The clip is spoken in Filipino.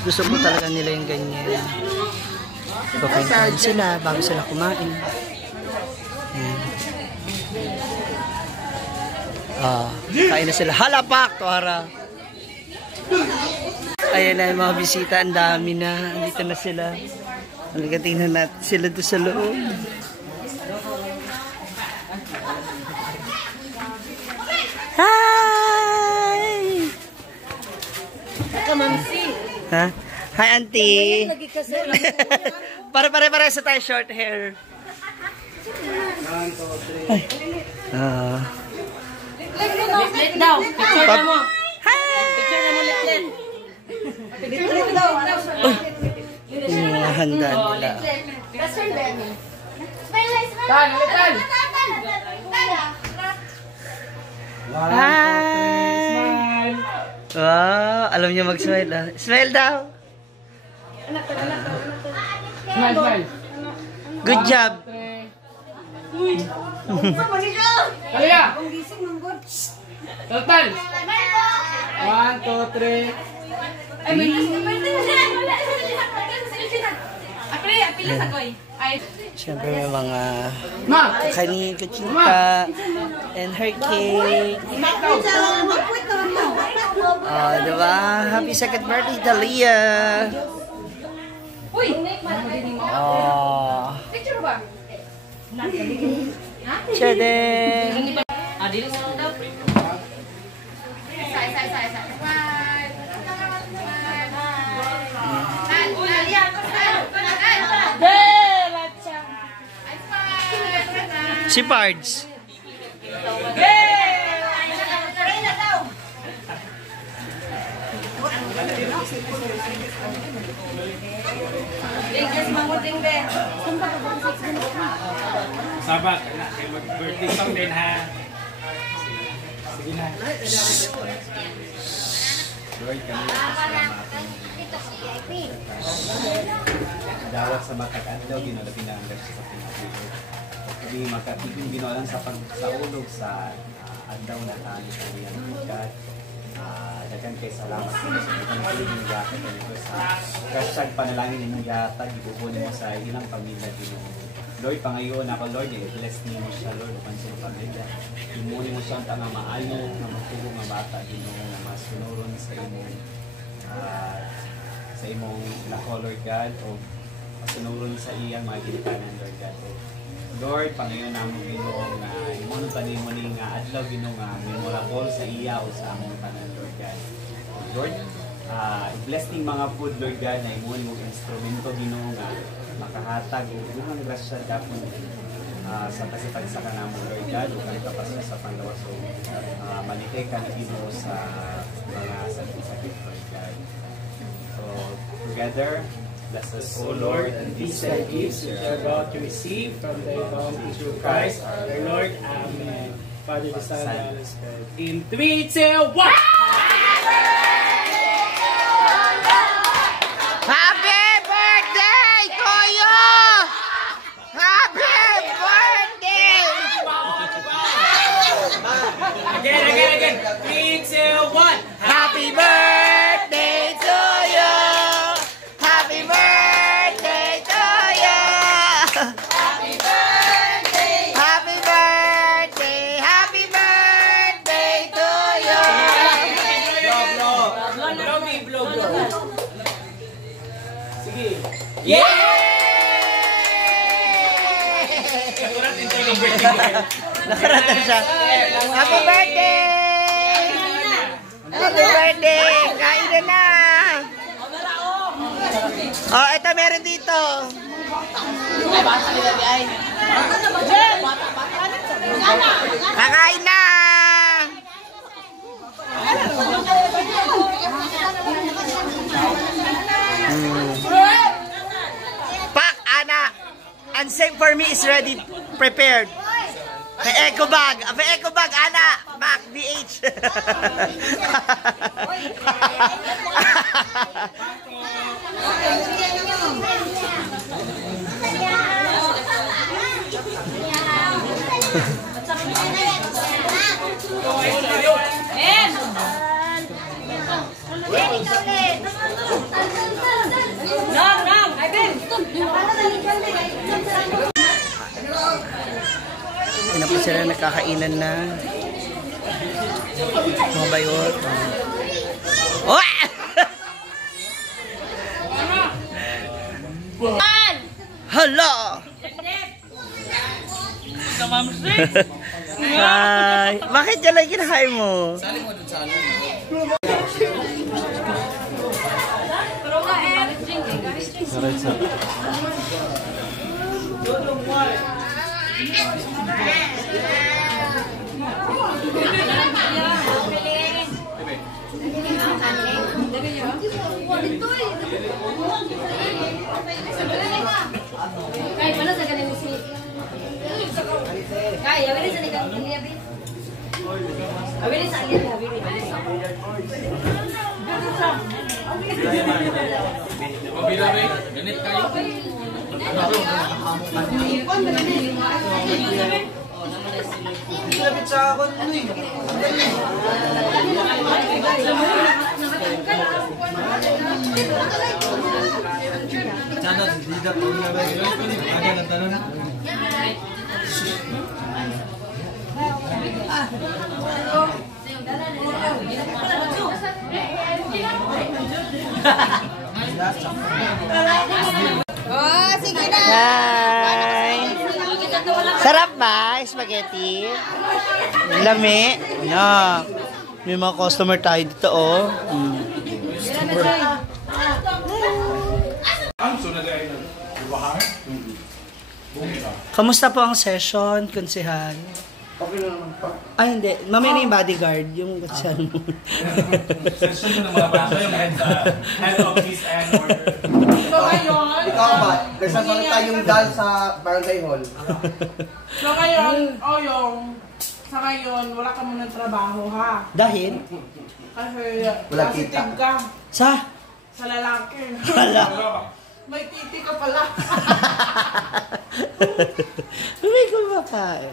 Gusto ko talaga nila yung ganyan. Ipapentahan sila bago sila kumain. Kain na sila. Halapak! Tuhara! Ayan na yung mga bisita. Ang dami na. Andito na sila. Tingnan natin sila doon sa loob. Hi! Ha? Hi, auntie! Pare sa tayo short hair. Ay. Letlet daw. Picture na mo. Picture na mo, letlet. Letlet daw. Yung handa nila. Tan. Hi! Wow, alam niyo mag-smile ah. Smile daw. Smile. Good job. Kaliya. Total. 1, 2, 3. Siyempre may mga kanin, kachita, and her cake. Oh, diba? Happy second birthday, Dalia! Oh. Chedeng! Si Pards. Sabat, birthday song din ha. Sige na. Lord, kami pasalamatan. Dawat sa matag-adlaw, ginala pinanggan sa pinag-ulog. Hindi makatigong ginawalan sa pagsaulog sa adlaw na tali sa riyan ng God. Dagan kay salamat sa mga yata dito sa kasag panalangin ng yata gibubon mo sa ilang pamilya dito. Lord, pangayon ako Lord, bless niyo mo siya Lord upan sa pamilya. Imuni mo siya ang maayo nga magtulong nga bata dito nga masunuron sa imong lako Lord God o masunuron sa iyang mga ginikanan Lord God. Lord, pangayon namo Ginoo nga imo tanin mo ni nga adlaw Ginoo nga memorable sa iya o sa among tanan Lord God. Lord, bless ning mga food Lord God na imo mong instrumento Ginoo nga makahatag og duhang grasya dapon sa pasipag sa kanamo Lord God ug kapasya sa panglawas o malikay ka na Ginoo sa mga sakit Lord God. So together bless us, O Lord, and these gifts which are about to receive from thy bounty through Christ our Lord. Amen. Father, the Son, and the Spirit. In 3, 2, 1! Happy birthday to you! Happy birthday! Again. 3, 2, 1! Happy birthday to you! Happy birthday to you! Happy birthday! Happy birthday! Happy birthday to you! Blow. Sige. Yeah! Nakaratan siya. Happy birthday! Happy birthday! Kain na! Oh, ito meron dito. Kakain na! Pak, Ana! Unsafe for me is ready, prepared. May eco bag, Ana! Mac, BH! En! Nang! Ay, Ben! Hindi na po sila nakakainan na. Mga bayot. Oh! Hala! Hi! Bakit yan lang kinahay mo? Kay, paano sa ganun si... Kay, awin sa nigang aliyabin. Awin sa aliyabin. Ganit kayo. Lapit sa akin mo eh. Oh, sige na. Hi! Sarap ba? Spaghetti? Lami? No. May mga customer tayo dito, oh. Kamusta po ang session, konsehal? Okay na naman pa. Ay, hindi. Mamaya na yung bodyguard, yung konsehal mo. Session ko ng mga bata yung head office and order. So, ngayon, Ikaw ba? Nagsasalit tayong dal sa barangay hall. So ngayon, sa ngayon, wala ka munang trabaho ha. Dahil? Kasi Wala positive kita. ka Sa? sa lalaki. Wala. May titi ka pala. May kumakain.